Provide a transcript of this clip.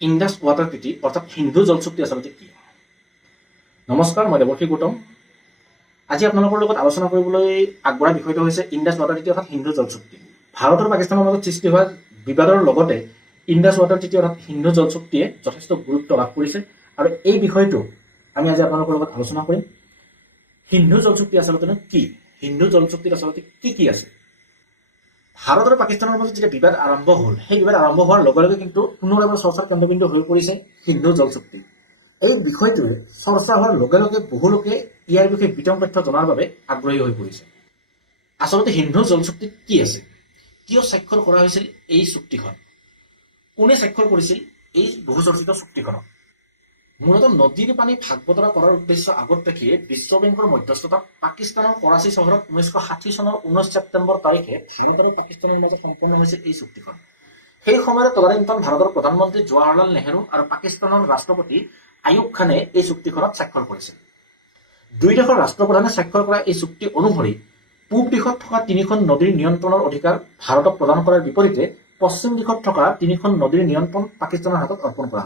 Indus water treaty অৰ্থাৎ সিন্ধু জল চুক্তি আচলতে কি? নমস্কাৰ, মই দেৱশী গৌতম। আজি আপোনালোকৰ লগত আলোচনা কৰিবলৈ আগবঢ়া বিষয়টো হৈছে ইণ্ডাছ ৱাটাৰ ট্ৰিটি অৰ্থাৎ সিন্ধু জল চুক্তি। ভাৰত আৰু পাকিস্তানৰ মাজত সৃষ্টি হোৱা বিবাদৰ লগতে ইণ্ডাছ ৱাটাৰ ট্ৰিটি অৰ্থাৎ সিন্ধু জল চুক্তিয়ে যথেষ্ট গুৰুত্ব লাভ কৰিছে আৰু এই বিষয়টো আমি আজি আপোনালোকৰ লগত আলোচনা কৰিম। সিন্ধু জল চুক্তি আচলতে কি? সিন্ধু জল চুক্তিত আচলতে কি আছে? ভাৰত আৰু পাকিস্তানৰ মাজত যেতিয়া বিবাদ আৰম্ভ হ'ল, সেই বিবাদ আৰম্ভ হোৱাৰ লগে লগে কিন্তু পুনৰ এবাৰ চৰ্চাৰ কেন্দ্ৰবিন্দু হৈ পৰিছে সিন্ধু জল চুক্তি। এই বিষয়টোৱে চৰ্চা হোৱাৰ লগে লগে বহু লোকে ইয়াৰ বিষয়ে বিতং তথ্য জনাৰ বাবে আগ্ৰহী হৈ পৰিছে। আচলতে সিন্ধু জল চুক্তিত কি আছে? কিয় স্বাক্ষৰ কৰা হৈছিল এই চুক্তিখন? কোনে স্বাক্ষৰ কৰিছিল এই বহুচৰ্চিত চুক্তিখনত? মূলতঃ নদীৰ পানী ভাগ বতৰা কৰাৰ উদ্দেশ্য আগত ৰাখিয়ে বিশ্ব বেংকৰ মধ্যস্থতাত পাকিস্তানৰ কৰাচী চহৰত 1960 চনৰ 19 ছেপ্টেম্বৰ তাৰিখে ভাৰত আৰু পাকিস্তানৰ মাজত সম্পন্ন হৈছিল এই চুক্তিখন। সেই সময়ত তদানীন্তন ভাৰতৰ প্ৰধানমন্ত্ৰী জৱাহৰলাল নেহৰু আৰু পাকিস্তানৰ ৰাষ্ট্ৰপতি আয়ুব খানে এই চুক্তিখনত স্বাক্ষৰ কৰিছিল। দুই দেশৰ ৰাষ্ট্ৰপ্ৰধানে স্বাক্ষৰ কৰা এই চুক্তি অনুসৰি পূব দিশত থকা 3খন নদীৰ নিয়ন্ত্ৰণৰ অধিকাৰ ভাৰতক প্ৰদান কৰাৰ বিপৰীতে পশ্চিম দিশত থকা 3খন নদীৰ নিয়ন্ত্ৰণ পাকিস্তানৰ হাতত অৰ্পণ কৰা